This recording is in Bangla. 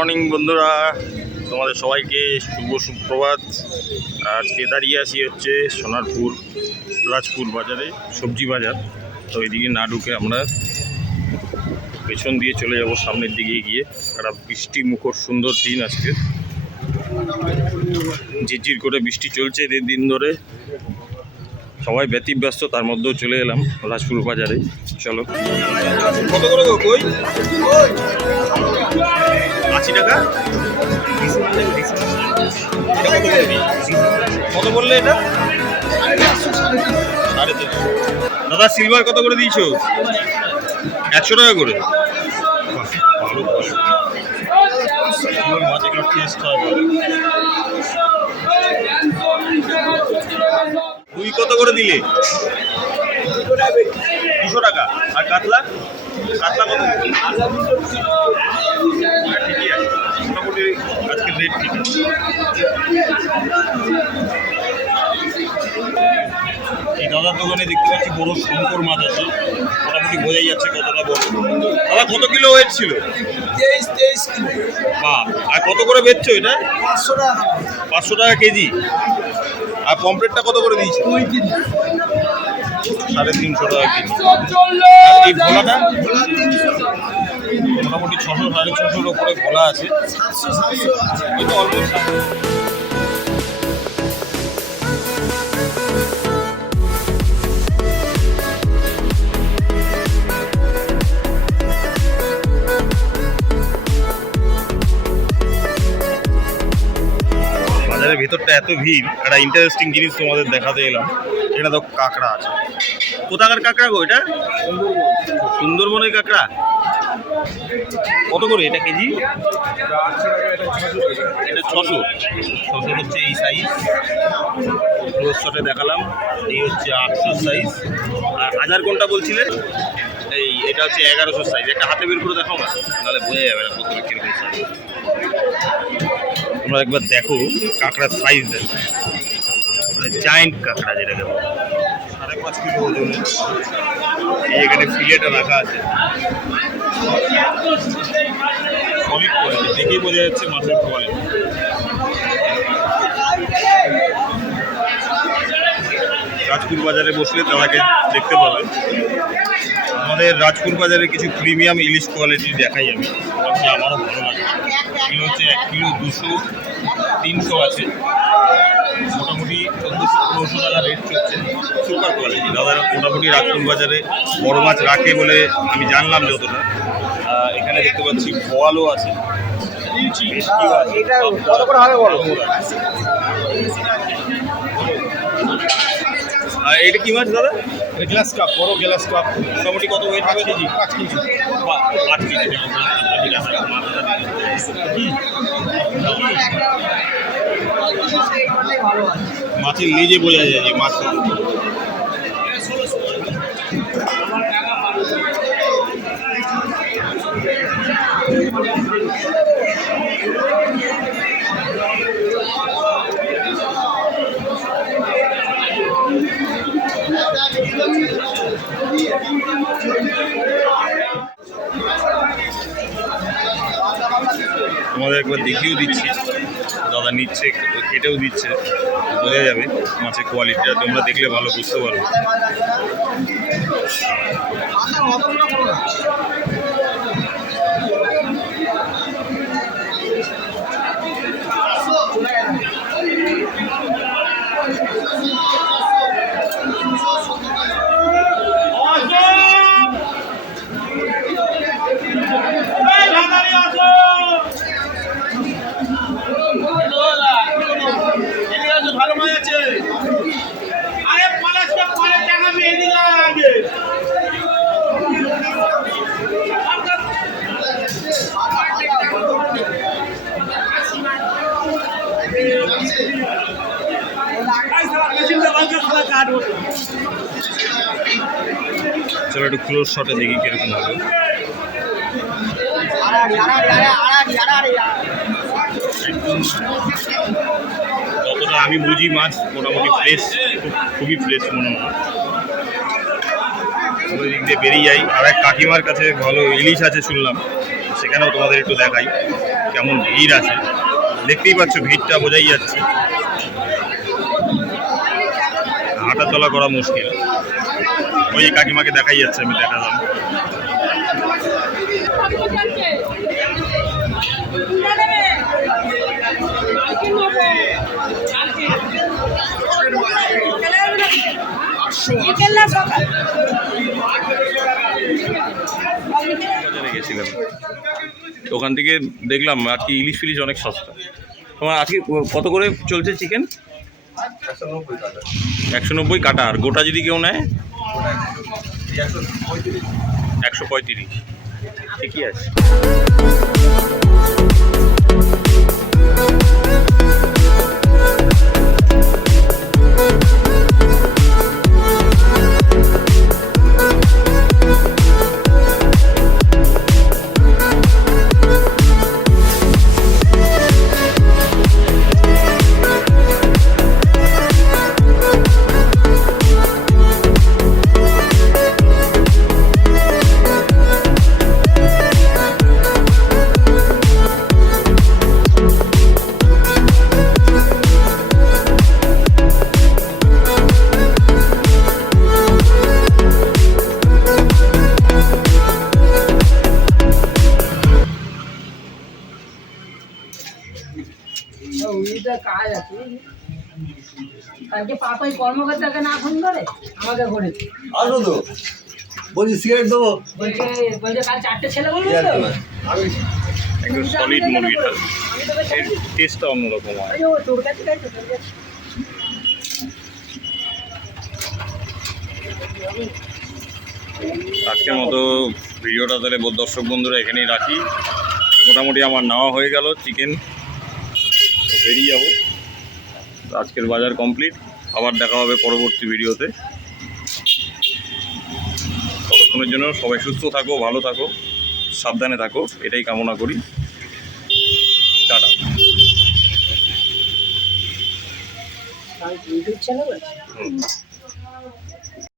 মর্নিং বন্ধুরা, তোমাদের সবাইকে শুভ সুপ্রভাত। আজকে দাঁড়িয়ে আছি হচ্ছে সোনারপুর রাজপুর বাজারে, সবজি বাজার। তো এইদিকে না ঢুকে আমরা পেছন দিয়ে চলে যাব সামনের দিকে গিয়ে। একটা বৃষ্টি মুখর সুন্দর দিন আজকে। ঝিরঝির করে বৃষ্টি চলছে এদের দিন ধরে। সবাই ব্যতিব্যস্ত, তার মধ্যেও চলে এলাম রাজপুর বাজারে। চলো। কত করে কই? টাকা? কত বললে এটা? সাড়ে তিনশো দাদা সিলভার কত করে দিয়েছ? একশো টাকা করে। ভালো মাছ এগুলো টেস্ট রুই কত করে দিলে? দুশো টাকা। আর কাতলা? কাতলা কত? ঠিকই আছে মোটামুটি আজকের রেট ঠিক আছে এই দাদার দোকানে দেখতে পাচ্ছি বড় শঙ্কর মাছ আছে। মোটামুটি বোঝাই যাচ্ছে কতটা বড়। দাদা কত কিলো ওয়েট ছিল? তেইশ তেইশ কিলো। বা আর কত করে বেচছো এটা? পাঁচশো টাকা। পাঁচশো টাকা কেজি? আর পমপ্লেটটা কত করে দিয়েছে? সাড়ে তিনশো টাকা কেজি। আর এই ভোলাটা? মোটামুটি ছশো সাড়ে ছশোর ওপরে ভোলা আছে। কিন্তু অলমোস্ট বাজারের ভেতরটা এত ভিড়, একটা ইন্টারেস্টিং জিনিস তোমাদের দেখাতে এলাম। এটা তো কাঁকড়া আছে। কোথাকার কাঁকড়া গো এটা? সুন্দরবনের কাঁকড়া? কত করে এটা কেজি? এটা ছশো। ছশো হচ্ছে এই সাইজ ক্লোজ দেখালাম। এই হচ্ছে আটশো সাইজ আর হাজার কোনটা বলছিলেন এই, এটা হচ্ছে এগারোশো সাইজ একটা হাতে বের করে দেখাও না, নাহলে বোঝা যাবে না তোমরা একবার দেখো কাঁকড়ার সাইজ দেখো জায়েন্ট কাঁকড়া যেটাকে বলে। সাড়ে পাঁচ কিলো ওজনের এই এখানে ফিলেটা রাখা আছে। সলিড কোয়ালিটি দেখেই বোঝা যাচ্ছে মাছের কোয়ালিটি রাজপুর বাজারে বসলে তাকে দেখতে পাবে। আমাদের রাজপুর বাজারে কিছু প্রিমিয়াম ইলিশ কোয়ালিটি দেখাই আমি। আমারও ভালো লাগে। এগুলো হচ্ছে এক কিলো দুশো তিনশো আছে। মোটামুটি চোদ্দোশো পনেরোশো টাকা রেট চলছে। সুপার কোয়ালিটি দাদা মোটামুটি রাজপুর বাজারে বড় মাছ রাখে বলে আমি জানলাম যতটা। এখানে দেখতে পাচ্ছি বোয়ালও আছে। এটা কি মাছ দাদা? গ্লাস কাপ বড় গ্লাস কাপ। মোটামুটি কত ওয়েট হবে? কেজি পাঁচ কেজি। বা- পাঁচ কেজি মাছের লেজে বোঝা যায় যে মাছ তোমাদের একবার দেখিয়েও দিচ্ছি। দাদা নিচ্ছে কেটেও দিচ্ছে, বোঝা যাবে মাছের কোয়ালিটিটা তোমরা দেখলে ভালো, বুঝতে পারবে ভালো মাছ আছে আরে পলাশটা পরে টাকাবি এদিকে আগে চলো একটু ক্লোজ শটে দেখি কীরকম হবে। যতটা আমি বুঝি মাছ মোটামুটি ফ্রেশ খুবই ফ্রেশ মনে হয়। দিক দিয়ে বেরিয়ে যাই। আর এক কাকিমার কাছে ভালো ইলিশ আছে শুনলাম, সেখানেও তোমাদের একটু দেখাই। কেমন ভিড় আছে। দেখতেই পাচ্ছ, ভিড়টা বোঝাই যাচ্ছে। হাঁটা চলা করা মুশকিল। ওই কাকিমাকে দেখাই যাচ্ছে, আমি দেখালাম। গেছিলাম ওখান থেকে দেখলাম আর কি ইলিশ ফিলিশ অনেক সস্তা। তোমার আজকে কত করে চলছে চিকেন একশো নব্বই কাটা। আর গোটা যদি কেউ নেয়? একশো পঁয়ত্রিশ। ঠিকই আছে। ওইটা কাজ আছে কালকে পাপাই কর্মকর্তাকে না ফোন করে আমাকে করেছে আসো তো। বলছি সিগারেট দেবো? বলছে বলছে কাল চারটে ছেলে বলবে তো। আমি একদম সলিড মুরগিটা। এর টেস্টটা অন্যরকম হয়। ওই ও তোর কাছে তাই তোর কাছে। আজকের মতো ভিডিওটা তাহলে দর্শক বন্ধুরা এখানেই রাখি। মোটামুটি আমার নেওয়া হয়ে গেল চিকেন। বেরিয়ে যাব। আজকের বাজার কমপ্লিট আবার দেখা হবে পরবর্তী ভিডিওতে। ততক্ষণের জন্য সবাই সুস্থ থাকো ভালো থাকো সাবধানে থাকো। এটাই কামনা করি। টাটা। ইউটিউব চ্যানেল হুম।